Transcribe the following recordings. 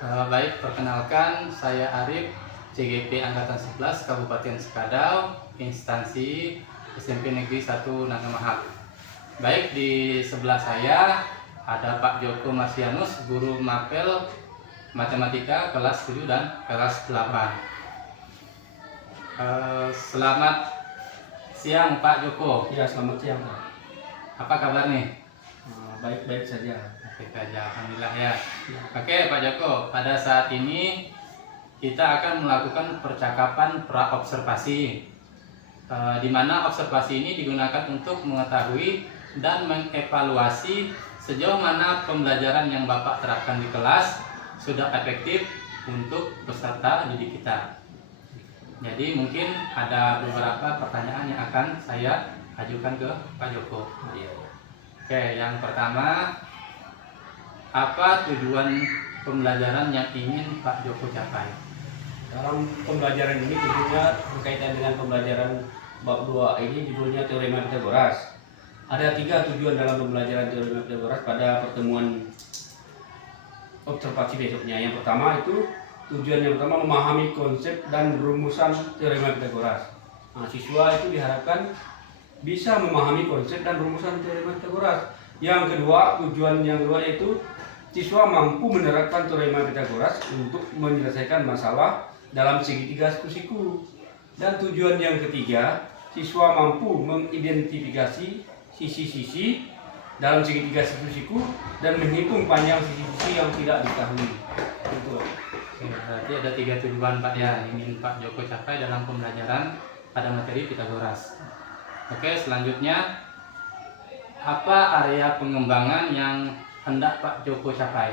Baik, perkenalkan saya Arif, CGP Angkatan 11 Kabupaten Sekadau, instansi SMP Negeri 1 Nangamahak. Baik, di sebelah saya ada Pak Joko Marsianus, guru mapel matematika kelas 7 dan kelas 8. Selamat siang Pak Joko. Ya, selamat siang, Pak. Apa kabar nih? Baik-baik saja. Baik aja, alhamdulillah ya. Ya. Oke Pak Joko, pada saat ini kita akan melakukan percakapan praobservasi, di mana observasi ini digunakan untuk mengetahui dan mengevaluasi sejauh mana pembelajaran yang Bapak terapkan di kelas sudah efektif untuk peserta didik kita. Jadi mungkin ada beberapa pertanyaan yang akan saya ajukan ke Pak Joko. Oke, yang pertama, apa tujuan pembelajaran yang ingin Pak Joko capai? Dalam pembelajaran ini tentunya berkaitan dengan pembelajaran bab 2 ini judulnya Teorema Pythagoras. Ada 3 tujuan dalam pembelajaran Teorema Pythagoras pada pertemuan observasi besoknya. Yang pertama itu tujuan yang pertama memahami konsep dan rumusan Teorema Pythagoras. Siswa itu diharapkan bisa memahami konsep dan rumusan Teorema Pythagoras. Yang kedua, tujuan yang kedua yaitu siswa mampu menerapkan Teorema Pythagoras untuk menyelesaikan masalah dalam segitiga siku-siku. Dan tujuan yang ketiga, siswa mampu mengidentifikasi sisi-sisi dalam segitiga siku-siku dan menghitung panjang sisi-sisi yang tidak diketahui. Betul. Berarti ada 3 tujuan Pak ya ingin Pak Joko capai dalam pembelajaran pada materi Pythagoras. Oke, selanjutnya apa area pengembangan yang hendak Pak Joko capai?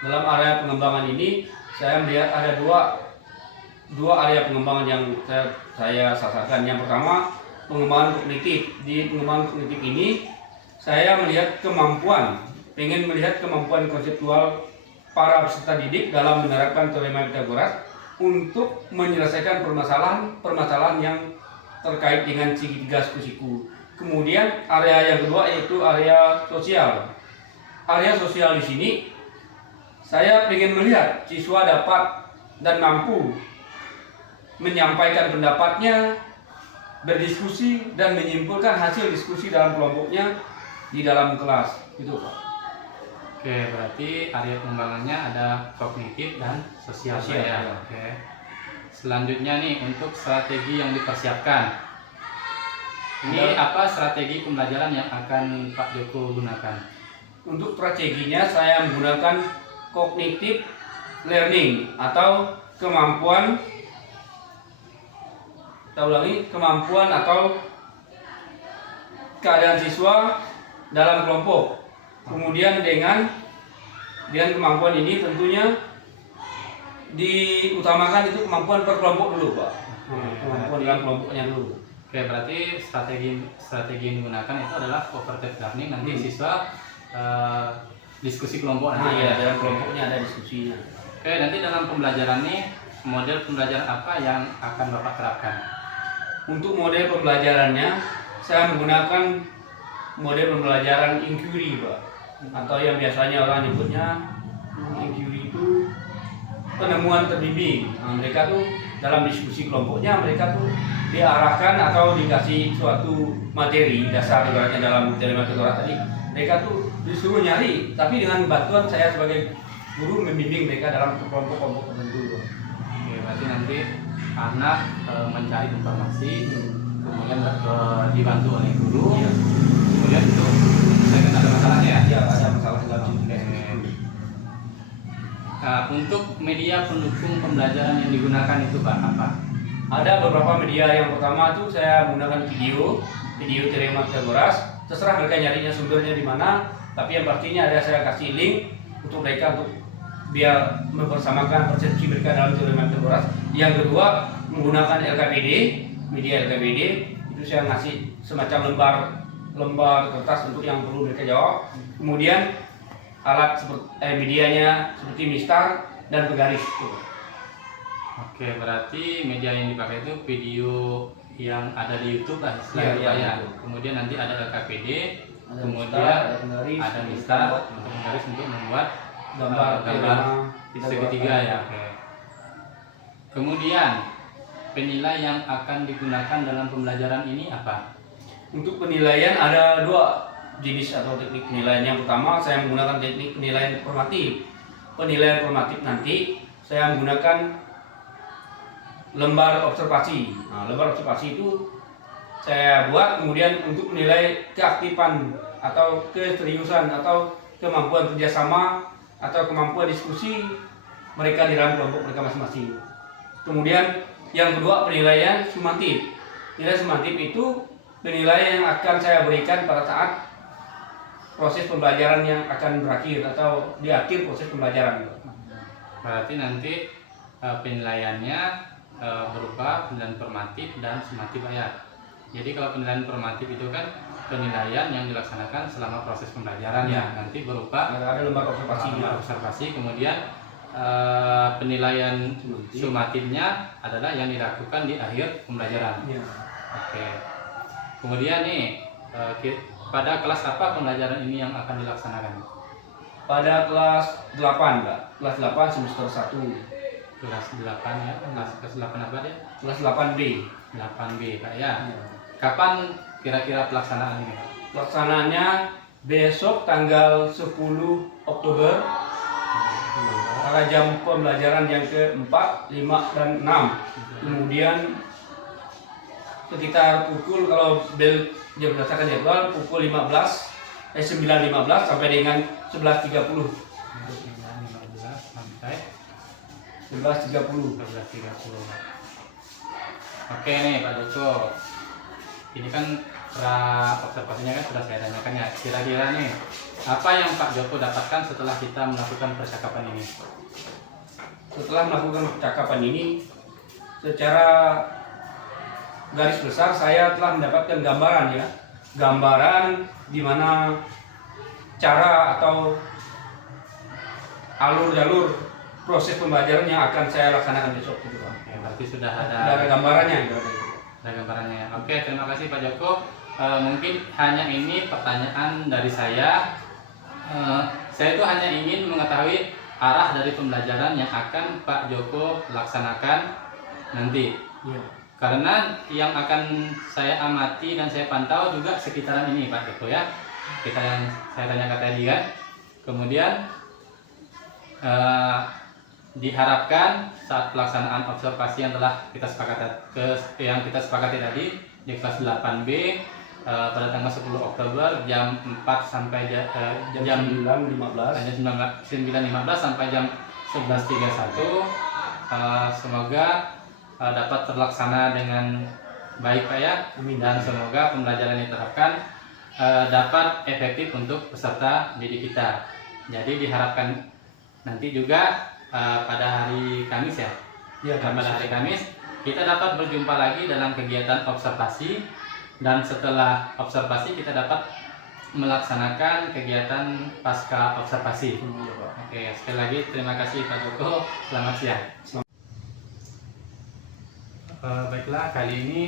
Dalam area pengembangan ini saya melihat ada dua area pengembangan yang saya sasarkan. Yang pertama, pengembangan kognitif. Di pengembangan kognitif ini saya melihat ingin melihat kemampuan konseptual para peserta didik dalam menerapkan Teorema Pythagoras untuk menyelesaikan permasalahan yang terkait dengan segitiga siku-siku. Kemudian area yang kedua yaitu area sosial. Area sosial di sini saya ingin melihat siswa dapat dan mampu menyampaikan pendapatnya, berdiskusi dan menyimpulkan hasil diskusi dalam kelompoknya di dalam kelas. Itu Pak. Oke, berarti area pengembangannya ada kognitif dan sosial ya. Oke. Selanjutnya nih untuk strategi yang dipersiapkan. Ini apa strategi pembelajaran yang akan Pak Joko gunakan? Untuk strateginya saya menggunakan cognitive learning atau kemampuan atau keadaan siswa dalam kelompok. Kemudian dengan kemampuan ini tentunya diutamakan itu kemampuan per kelompok dulu, Pak. Kemampuan dalam kelompoknya dulu. Oke, berarti strategi yang digunakan itu adalah cooperative learning. Nanti siswa diskusi kelompok nanti ya, dalam kelompoknya ada diskusinya. Oke, nanti dalam pembelajaran ini model pembelajaran apa yang akan Bapak terapkan? Untuk model pembelajarannya saya menggunakan model pembelajaran inquiry, Pak. Atau yang biasanya orang nyebutnya inquiry itu penemuan terbimbing. Mereka tuh dalam diskusi kelompoknya mereka tuh diarahkan atau dikasih suatu materi dasar ibaratnya dalam Teorema Pythagoras tadi. Mereka tuh disuruh nyari, tapi dengan bantuan saya sebagai guru membimbing mereka dalam kelompok-kelompok tertentu. Oke, berarti nanti anak mencari informasi, kemudian dibantu oleh guru, kemudian itu menyelesaikan ada masalahnya ya? Iya, ada masalah dalam. Untuk media pendukung pembelajaran yang digunakan itu Pak apa? Ada beberapa media. Yang pertama itu saya menggunakan video Teorema Pythagoras. Terserah mereka nyarinya sumbernya di mana, tapi yang pastinya ada saya kasih link untuk mereka untuk biar mempersamakan persepsi mereka dalam Teorema Pythagoras. Yang kedua menggunakan media LKPD itu saya ngasih semacam lembar kertas untuk yang perlu mereka jawab. Kemudian alat medianya seperti mistar dan penggaris. Oke, berarti media yang dipakai itu video yang ada di YouTube lah istilahnya ya. Kemudian nanti ada LKPD, kemudian ada mistar untuk menggaris untuk membuat gambar gambar tema segitiga ya. Oke. Kemudian penilai yang akan digunakan dalam pembelajaran ini apa? Untuk penilaian ada dua jenis atau teknik penilaian. Yang pertama saya menggunakan teknik penilaian formatif. Penilaian formatif nanti saya menggunakan lembar observasi. Nah, lembar observasi itu saya buat kemudian untuk menilai keaktifan atau keseriusan atau kemampuan kerjasama atau kemampuan diskusi mereka di dalam kelompok mereka masing-masing. Kemudian yang kedua penilaian sumatif. Nilai sumatif itu penilaian yang akan saya berikan pada saat proses pembelajaran yang akan berakhir atau di akhir proses pembelajaran. Berarti nanti penilaiannya berupa penilaian formatif dan sumatif ya. Jadi kalau penilaian formatif itu kan penilaian yang dilaksanakan selama proses pembelajaran ya. Nanti berupa Ada lembar observasi, kemudian penilaian sumatifnya adalah yang dilakukan di akhir pembelajaran. Ya. Oke. Kemudian nih pada kelas apa pembelajaran ini yang akan dilaksanakan? Pada kelas 8, Pak. Kelas 8 semester 1. Kelas 8 ya. Kelas 8 apa ya? Kelas 8B. 8B Pak ya. Kapan kira-kira pelaksanaan ini Pak? Pelaksanaannya besok tanggal 10 Oktober pada jam pembelajaran yang ke-4, 5, dan 6. Kemudian sekitar pukul kalau berdasarkan jadwal pukul 9.15 sampai dengan 11.30. 15 sampai 11.30. 11.30. Oke nih Pak Joko. Ini kan observasinya kan sudah saya tanyakan ya. Kira-kira nih apa yang Pak Joko dapatkan setelah kita melakukan percakapan ini? Setelah melakukan percakapan ini, secara garis besar saya telah mendapatkan gambaran ya, gambaran di mana cara atau alur-jalur proses pembelajaran yang akan saya laksanakan besok gitu Pak. Oke, berarti sudah Ada gambarannya. Ada gambarannya. Oke, terima kasih Pak Joko. Mungkin hanya ini pertanyaan dari saya. Saya itu hanya ingin mengetahui arah dari pembelajaran yang akan Pak Joko laksanakan nanti. Ya. Karena yang akan saya amati dan saya pantau juga sekitaran ini Pak Joko ya. Kita yang saya tanyakan tadi kan. Kemudian diharapkan saat pelaksanaan observasi yang telah kita sepakati tadi di kelas 8B pada tanggal 10 Oktober jam 4 sampai jam 9.15 sampai jam 11.31. Semoga dapat terlaksana dengan baik Pak ya. Dan semoga pembelajaran yang diterapkan dapat efektif untuk peserta didik kita. Jadi diharapkan nanti juga pada hari Kamis ya. Ya, Pada hari Kamis kita dapat berjumpa lagi dalam kegiatan observasi, dan setelah observasi kita dapat melaksanakan kegiatan pasca observasi. Ya, Pak. Oke, sekali lagi terima kasih Pak Joko. Selamat siang. Baiklah, kali ini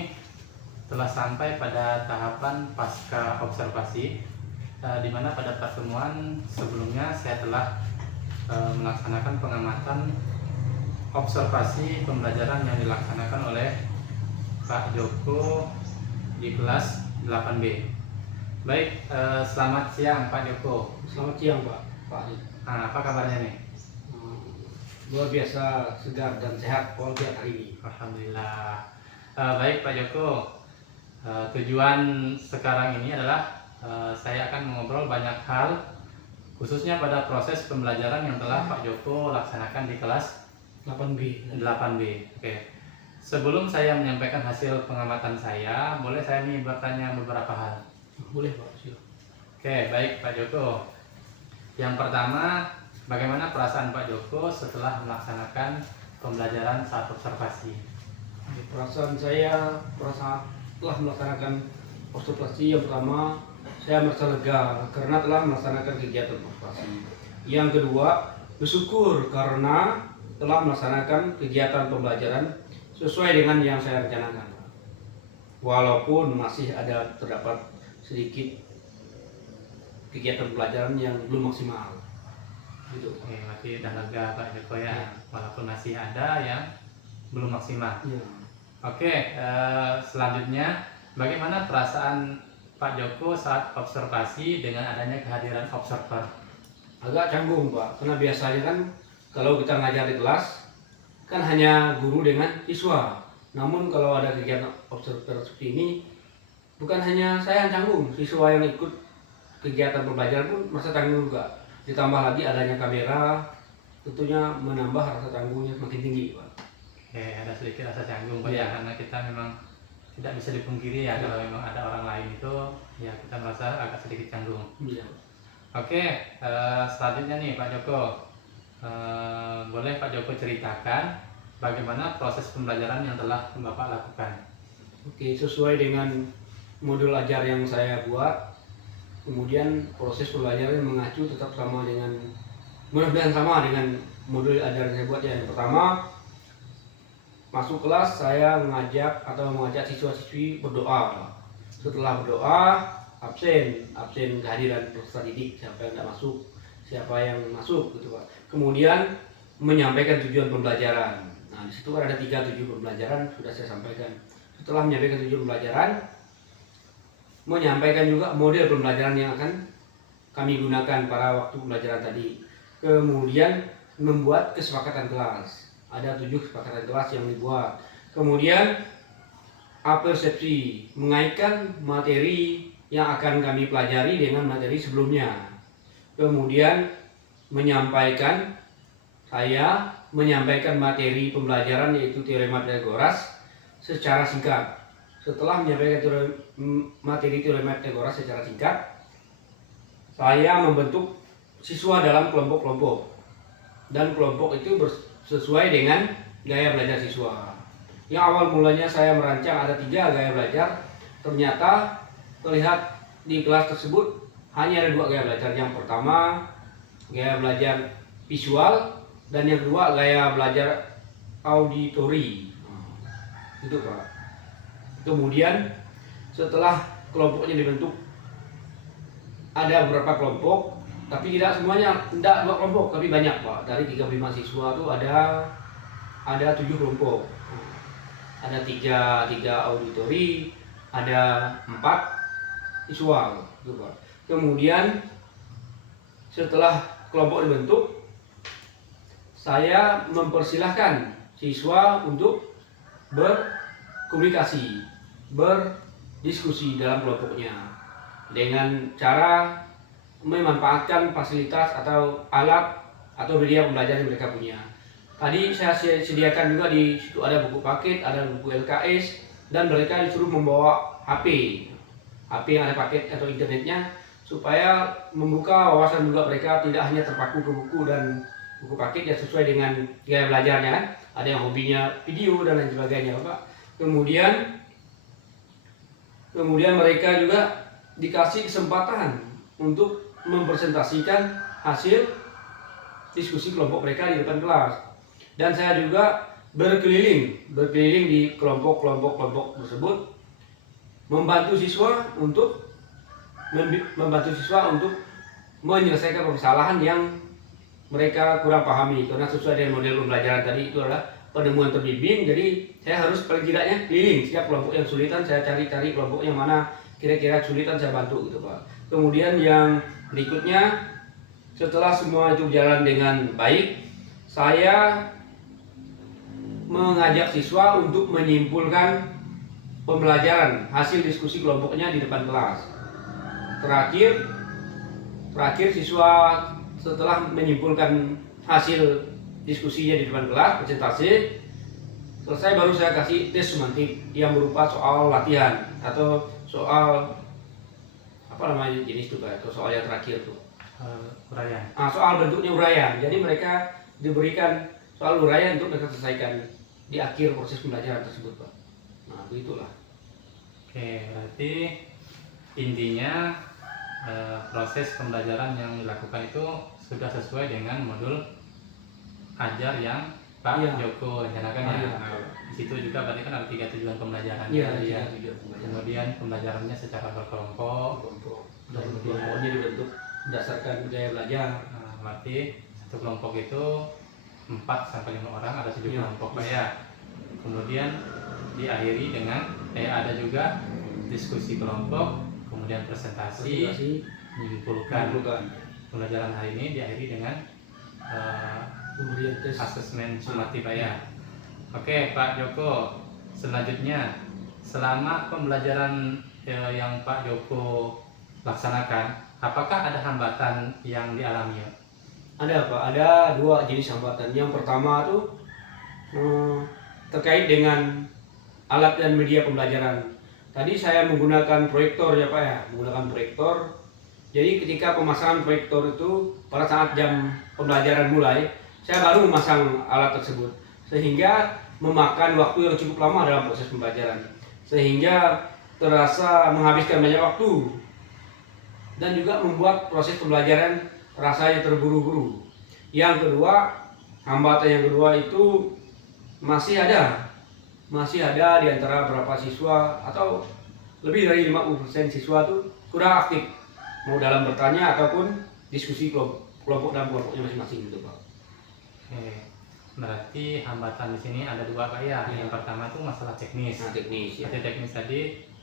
telah sampai pada tahapan pasca observasi, di mana pada pertemuan sebelumnya saya telah melaksanakan pengamatan observasi pembelajaran yang dilaksanakan oleh Pak Joko di kelas 8B. Baik, selamat siang Pak Joko. Selamat siang Pak. Apa kabarnya nih? Luar biasa segar dan sehat walafiat hari ini. Alhamdulillah. Baik Pak Joko, tujuan sekarang ini adalah saya akan mengobrol banyak hal, khususnya pada proses pembelajaran yang telah Pak Joko laksanakan di kelas 8B. Oke. Sebelum saya menyampaikan hasil pengamatan saya, boleh saya nih bertanya beberapa hal? Boleh Pak, silakan. Oke, baik Pak Joko. Yang pertama, bagaimana perasaan Pak Joko setelah melaksanakan pembelajaran saat observasi? Perasaan saya telah melaksanakan observasi yang pertama, saya merasa lega karena telah melaksanakan kegiatan observasi. Yang kedua, bersyukur karena telah melaksanakan kegiatan pembelajaran sesuai dengan yang saya rencanakan. Walaupun masih terdapat sedikit kegiatan pembelajaran yang belum maksimal. gitu. Oke, berarti udah lega Pak Joko ya, walaupun masih ada yang belum maksimal. Ya. Oke, selanjutnya bagaimana perasaan Pak Joko saat observasi dengan adanya kehadiran observer? Agak canggung Pak, karena biasanya kan kalau kita ngajar di kelas kan hanya guru dengan siswa. Namun kalau ada kegiatan observer seperti ini, bukan hanya saya yang canggung, siswa yang ikut kegiatan pembelajaran pun merasa canggung juga. Ditambah lagi adanya kamera, tentunya menambah rasa canggungnya semakin tinggi Pak. Oke, ada sedikit rasa canggung Pak Iya. ya, karena kita memang tidak bisa dipungkiri ya, kalau memang ada orang lain itu ya kita merasa agak sedikit canggung. Iya. Oke, selanjutnya nih Pak Joko, boleh Pak Joko ceritakan bagaimana proses pembelajaran yang telah Bapak lakukan? Oke, sesuai dengan modul ajar yang saya buat, kemudian proses pembelajaran mengacu tetap sama dengan, mudah-mudahan sama dengan modul ajar yang saya buat. Yang pertama, masuk kelas saya mengajak siswa-siswi berdoa. Setelah berdoa, absen kehadiran peserta didik, siapa yang tidak masuk, siapa yang masuk gitu Pak. Kemudian menyampaikan tujuan pembelajaran. Nah, di situ kan ada 3 tujuan pembelajaran sudah saya sampaikan. Setelah menyampaikan tujuan pembelajaran, menyampaikan juga model pembelajaran yang akan kami gunakan pada waktu pembelajaran tadi. Kemudian membuat kesepakatan kelas. Ada 7 kesepakatan kelas yang dibuat. Kemudian persepsi, mengaitkan materi yang akan kami pelajari dengan materi sebelumnya. Kemudian saya menyampaikan materi pembelajaran yaitu teorema Pythagoras secara singkat. Setelah menyampaikan materi teorema Pythagoras secara singkat, saya membentuk siswa dalam kelompok-kelompok, dan kelompok itu sesuai dengan gaya belajar siswa. Yang awal mulanya saya merancang ada 3 gaya belajar, ternyata terlihat di kelas tersebut hanya ada 2 gaya belajar. Yang pertama gaya belajar visual, dan yang kedua gaya belajar auditori. Itu Pak. Kemudian setelah kelompoknya dibentuk, ada beberapa kelompok, tapi tidak semuanya, tidak 2 kelompok, tapi banyak Pak. Dari 35 siswa itu ada 7 kelompok. Ada 3 auditori, ada 4 visual, gitu Pak. Kemudian setelah kelompok dibentuk, saya mempersilahkan siswa untuk berkomunikasi, berdiskusi dalam kelompoknya dengan cara memanfaatkan fasilitas atau alat atau media pembelajaran yang mereka punya. Tadi saya sediakan juga di situ ada buku paket, ada buku LKS, dan mereka disuruh membawa HP yang ada paket atau internetnya, supaya membuka wawasan juga mereka, tidak hanya terpaku ke buku dan buku paket yang sesuai dengan gaya belajarnya kan. Ada yang hobinya video dan lain sebagainya Bapak. Kemudian mereka juga dikasih kesempatan untuk mempresentasikan hasil diskusi kelompok mereka di depan kelas. Dan saya juga berkeliling di kelompok tersebut, membantu siswa untuk menyelesaikan permasalahan yang mereka kurang pahami, karena sesuai dengan model pembelajaran tadi itu adalah penemuan terbimbing. Jadi saya harus paling tidaknya keliling setiap kelompok yang sulitan, saya cari kelompok yang mana kira-kira kesulitan, saya bantu gitu Pak. Kemudian yang berikutnya, setelah semua itu berjalan dengan baik, saya mengajak siswa untuk menyimpulkan pembelajaran hasil diskusi kelompoknya di depan kelas. Terakhir siswa setelah menyimpulkan hasil diskusinya di depan kelas, presentasi selesai, baru saya kasih tes semantik yang berupa soal latihan atau soal jenis itu Pak, atau soal yang terakhir tuh. Uraian. Soal bentuknya uraian. Jadi mereka diberikan soal uraian untuk mereka selesaikan di akhir proses pembelajaran tersebut Pak. Nah, begitulah. Oke, berarti intinya proses pembelajaran yang dilakukan itu sudah sesuai dengan modul ajar yang Pak Joko rencanakan ya. Di situ juga berarti kan ada 3 tujuan pembelajaran. Kemudian pembelajarannya secara berkelompok, Dan kelompoknya dibentuk berdasarkan gaya belajar. berarti Satu kelompok itu 4 sampai 5 orang, ada 7 Iya. kelompok Pak ya. Kemudian diakhiri dengan ada juga diskusi kelompok, kemudian presentasi, menyimpulkan. Pembelajaran hari ini diakhiri dengan Kemudian tes. asesmen sumati Pak ya. Oke Pak Joko, selanjutnya selama pembelajaran yang Pak Joko laksanakan, apakah ada hambatan yang dialami? Ada Pak, ada 2 jenis hambatan. Yang pertama tuh terkait dengan alat dan media pembelajaran. Tadi saya menggunakan proyektor ya Pak ya, menggunakan proyektor. Jadi ketika pemasangan proyektor itu pada saat jam pembelajaran mulai, saya baru memasang alat tersebut, sehingga memakan waktu yang cukup lama dalam proses pembelajaran, sehingga terasa menghabiskan banyak waktu dan juga membuat proses pembelajaran rasanya terburu-buru. Yang kedua, hambatan yang kedua itu masih ada di antara beberapa siswa atau lebih dari 50% siswa itu kurang aktif, mau dalam bertanya ataupun diskusi kelompok dalam kelompoknya masing-masing gitu Pak. Oke, berarti hambatan di sini ada 2 Pak ya. Iya. Yang pertama itu masalah teknis. Nah, teknis ya. Berarti teknis tadi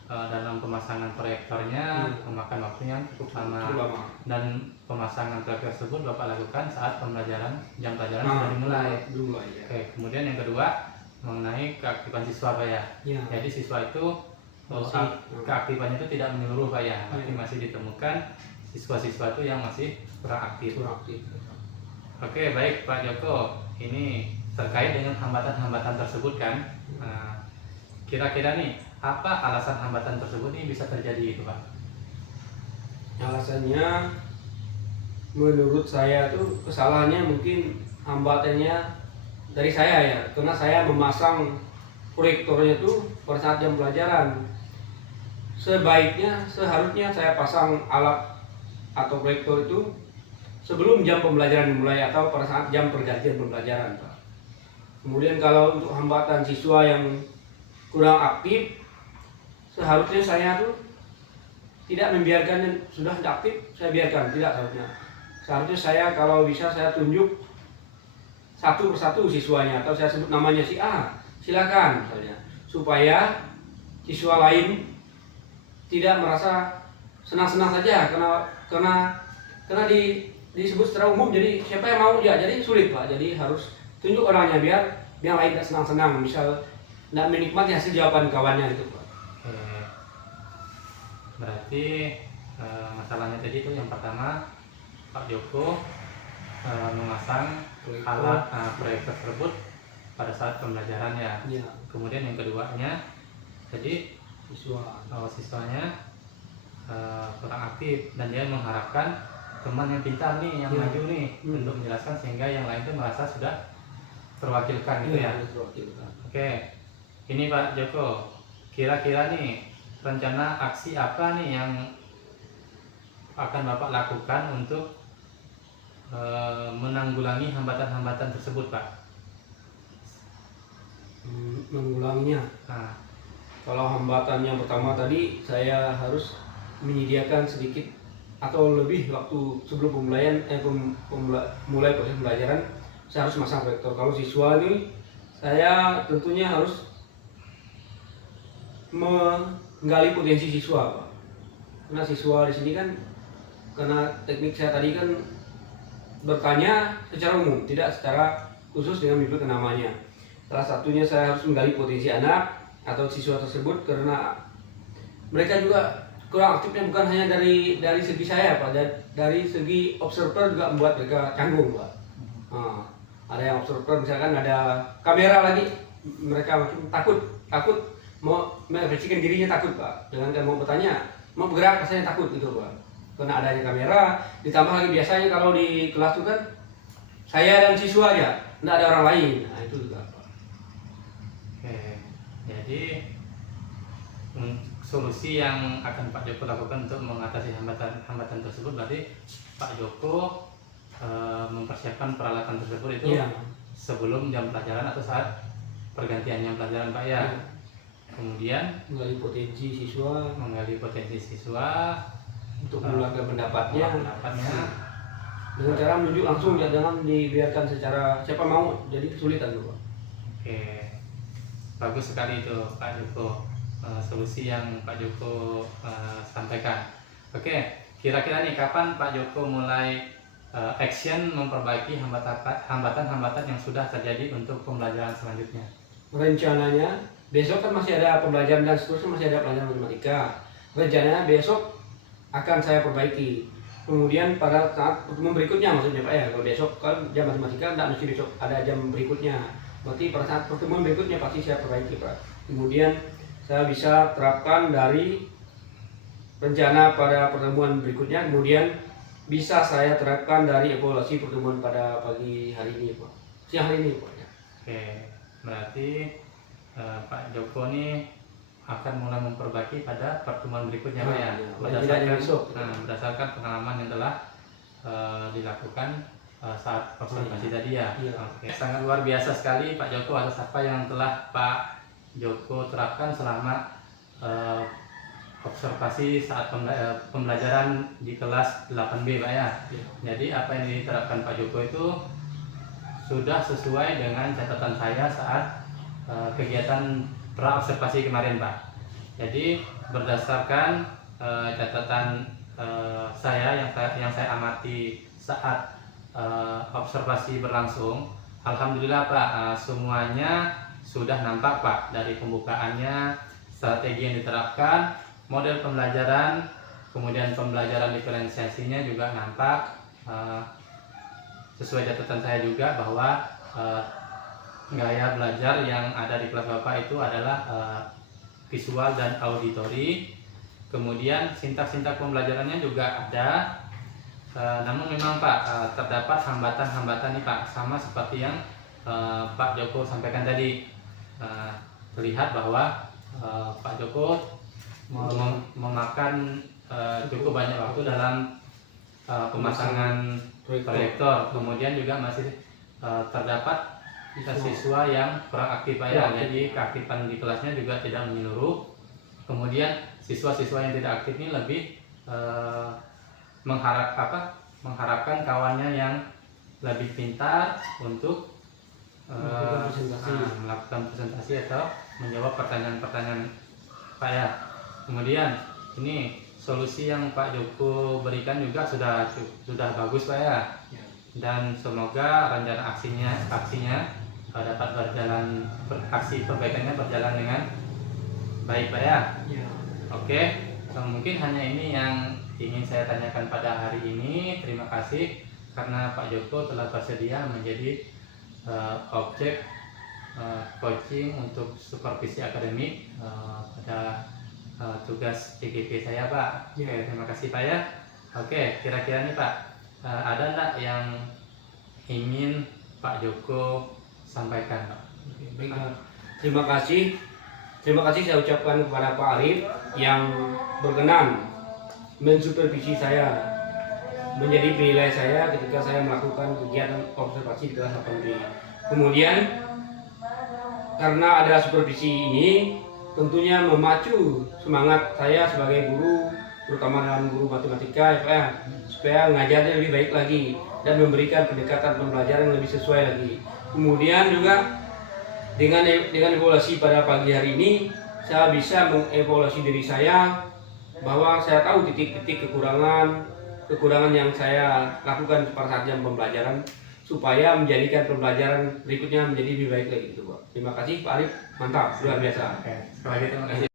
dalam pemasangan proyektornya memakan waktunya cukup lama. Dan pemasangan proyektor tersebut Bapak lakukan saat jam pelajaran sudah dimulai. Ya. Oke, kemudian yang kedua mengenai keaktifan siswa Pak ya. Ya. Jadi siswa itu keaktifannya itu tidak menyeluruh Pak ya. Tapi masih ditemukan siswa-siswa itu yang masih kurang aktif. Oke, baik Pak Joko. Ini terkait dengan hambatan-hambatan tersebut kan. Nah, kira-kira nih apa alasan hambatan tersebut ini bisa terjadi itu Pak? Alasannya menurut saya tuh kesalahannya mungkin hambatannya dari saya ya, karena saya memasang proyektornya tuh pada saat jam pelajaran. Seharusnya saya pasang alat atau proyektor itu sebelum jam pembelajaran dimulai atau pada saat jam pergantian pembelajaran Pak. Kemudian kalau untuk hambatan siswa yang kurang aktif, seharusnya saya tuh tidak membiarkan yang sudah aktif saya biarkan, tidak seharusnya. Seharusnya saya kalau bisa saya tunjuk satu persatu siswanya, atau saya sebut namanya si A, silakan misalnya, supaya siswa lain tidak merasa senang-senang saja karena disebut secara umum, jadi siapa yang mau ya, jadi sulit Pak. Jadi harus tunjuk orangnya biar yang lain tidak senang-senang, misal tidak menikmati hasil jawaban kawannya gitu Pak. Berarti masalahnya tadi itu yang pertama Pak Joko memasang alat proyektor tersebut pada saat pembelajaran ya. Kemudian yang keduanya jadi siswanya kurang aktif dan dia mengharapkan teman yang pintar nih yang maju nih untuk menjelaskan sehingga yang lain itu merasa sudah terwakilkan gitu ya. Oke, ini Pak Joko, kira-kira nih rencana aksi apa nih yang akan Bapak lakukan untuk menanggulangi hambatan-hambatan tersebut Pak? Menanggulanginya. Nah, kalau hambatan yang pertama tadi, saya harus menyediakan sedikit atau lebih waktu sebelum mulai proses pembelajaran. Saya harus masang proyektor. Kalau siswa ini, saya tentunya harus menggali potensi siswa Pak. Karena siswa di sini kan, karena teknik saya tadi kan bertanya secara umum, tidak secara khusus dengan menyebut namanya. Salah satunya saya harus menggali potensi anak atau siswa tersebut, karena mereka juga kurang aktifnya bukan hanya dari segi saya Pak, dari segi observer juga membuat mereka canggung Pak. Ada yang observer misalkan ada kamera lagi, mereka makin takut mau mengekspresikan dirinya, takut Pak. Dengan mau bertanya, mau bergerak rasanya takut gitu Pak. Karena adanya kamera, ditambah lagi biasanya kalau di kelas itu kan saya dan siswa aja, tidak ada orang lain. Nah itu juga Pak. oke. Jadi solusi yang akan Pak Joko lakukan untuk mengatasi hambatan tersebut berarti Pak Joko mempersiapkan peralatan tersebut itu sebelum jam pelajaran atau saat pergantian jam pelajaran Pak ya. Kemudian menggali potensi siswa untuk mengeluarkan pendapatnya, Dengan cara menunjuk langsung, ya, jangan dibiarkan secara siapa mau, jadi kesulitan tuh Pak. Oke, bagus sekali itu Pak Joko, solusi yang Pak Joko sampaikan. Oke, kira-kira nih kapan Pak Joko mulai action memperbaiki hambatan-hambatan yang sudah terjadi untuk pembelajaran selanjutnya? Rencananya besok kan masih ada pembelajaran dan seterusnya, masih ada pelajaran matematika. Rencananya besok akan saya perbaiki. Kemudian pada saat pertemuan berikutnya, maksudnya Pak ya, kalau besok kan jam matematika tidak mesti besok, ada jam berikutnya. Berarti pada saat pertemuan berikutnya pasti saya perbaiki Pak. Kemudian saya bisa terapkan dari rencana pada pertemuan berikutnya, kemudian bisa saya terapkan dari evaluasi pertemuan pada pagi hari ini Pak, siang hari ini Pak. Oke, berarti Pak Joko nih akan mulai memperbaiki pada pertemuan berikutnya Pak ya, berdasarkan pengalaman yang telah dilakukan saat observasi tadi ya. Oke. Sangat luar biasa sekali Pak Joko atas apa yang telah Pak Joko terapkan selama observasi saat pembelajaran di kelas 8B Pak ya. Jadi apa yang diterapkan Pak Joko itu sudah sesuai dengan catatan saya saat kegiatan pra-observasi kemarin Pak. Jadi berdasarkan catatan saya yang saya amati saat observasi berlangsung, alhamdulillah Pak, semuanya sudah nampak Pak, dari pembukaannya, strategi yang diterapkan, model pembelajaran, kemudian pembelajaran diferensiasinya juga nampak. Sesuai catatan saya juga bahwa gaya belajar yang ada di kelas Bapak itu adalah visual dan auditori. Kemudian sintak-sintak pembelajarannya juga ada. Namun memang Pak, terdapat hambatan-hambatan nih Pak, sama seperti yang Pak Joko sampaikan tadi. Terlihat bahwa Pak Joko memakan cukup banyak waktu dalam pemasangan proyektor. Kemudian juga masih terdapat siswa yang kurang aktif Pak ya, jadi keaktifan di kelasnya juga tidak menyeluruh. Kemudian siswa-siswa yang tidak aktif ini lebih mengharapkan kawannya yang lebih pintar untuk melakukan presentasi atau menjawab pertanyaan-pertanyaan Pak ya. Kemudian ini solusi yang Pak Joko berikan juga sudah bagus Pak ya. Dan semoga rencana aksinya dapat berjalan, aksi perbaikannya berjalan dengan baik Pak ya. Oke, mungkin hanya ini yang ingin saya tanyakan pada hari ini. Terima kasih karena Pak Joko telah bersedia menjadi objek coaching untuk supervisi akademik pada tugas CGP saya Pak. Oke, terima kasih Pak ya. Oke, kira-kira nih Pak, ada enggak yang ingin Pak Joko sampaikan Pak? Baik, terima kasih saya ucapkan kepada Pak Arif yang berkenan mensupervisi saya, menjadi penilai saya ketika saya melakukan kegiatan observasi di kelas 8B. Kemudian karena ada supervisi ini, tentunya memacu semangat saya sebagai guru, terutama dalam guru matematika ya, supaya ngajarnya lebih baik lagi dan memberikan pendekatan pembelajaran yang lebih sesuai lagi. Kemudian juga dengan evaluasi pada pagi hari ini, saya bisa mengevaluasi diri saya bahwa saya tahu titik-titik kekurangan yang saya lakukan pada saat jam pembelajaran, supaya menjadikan pembelajaran berikutnya menjadi lebih baik lagi gitu Pak. Terima kasih Pak Arif, mantap, luar biasa. Oke, sekali lagi terima kasih